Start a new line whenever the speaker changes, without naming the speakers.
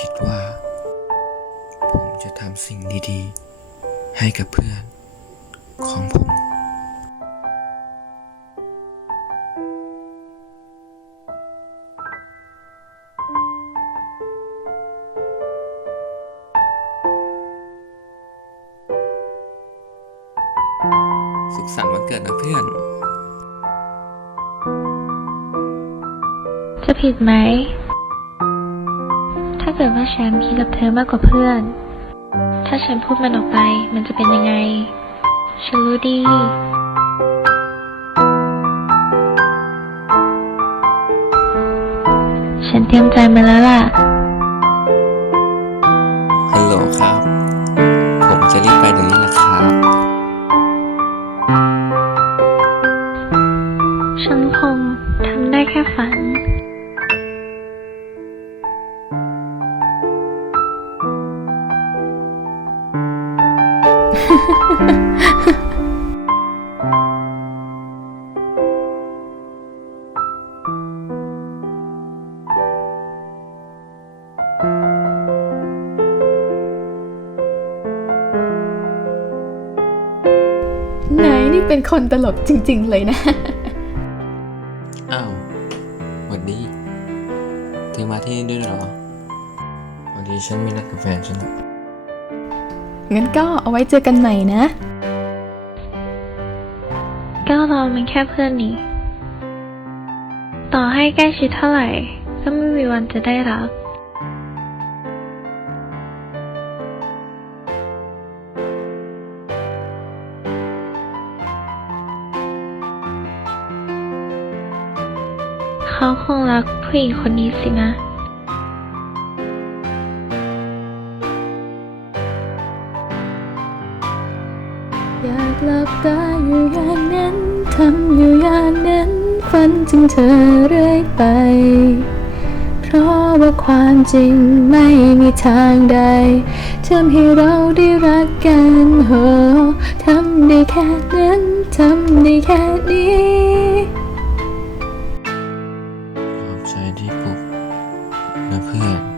คิดว่า ผมจะทำสิ่งดีๆ ให้กับเพื่อนของผมสุขสันต์วันเกิดนะเพื่อน
จะผิดไหมาเกิดว่าฉันคิดกับเธอมากกว่าเพื่อน ถ้าฉันพูดมันออกไป มันจะเป็นยังไง ฉันรู้ดีฉันเตรียมใจมาแล้วล่ะ
ฮัลโหลครับ ผมจะรีบไปเดี๋ยวนี้แหละครับ
ฉันคงทำได้แค่ฝัน
นายนี่เป็นคนตลกจริง ๆ เลยนะ
อ้าวหวัดดี เธอมาที่นี่ด้วยเหรอวันดีฉันมีนัดกับแฟนฉันนะ
งั้นก็เอาไว้เจอกันใหม่นะ
ก็เรามันแค่เพื่อนนี่ ต่อให้ใกล้ชิดเท่าไหร่ ก็ไม่มีวันจะได้รักเขาคงรักผู้หญิงคนนี้สินะ
อยากหลับตาอยู่อย่างนั้นทำอยู่อย่างนั้นฝันถึงเธอเรื่อยไป เพราะว่าความจริงไม่มีทางใดทำให้เราได้รักกันเหอทำได้แค่นั้นทำได้แค่นี้
ขอบใจที่พบนะเพื่อน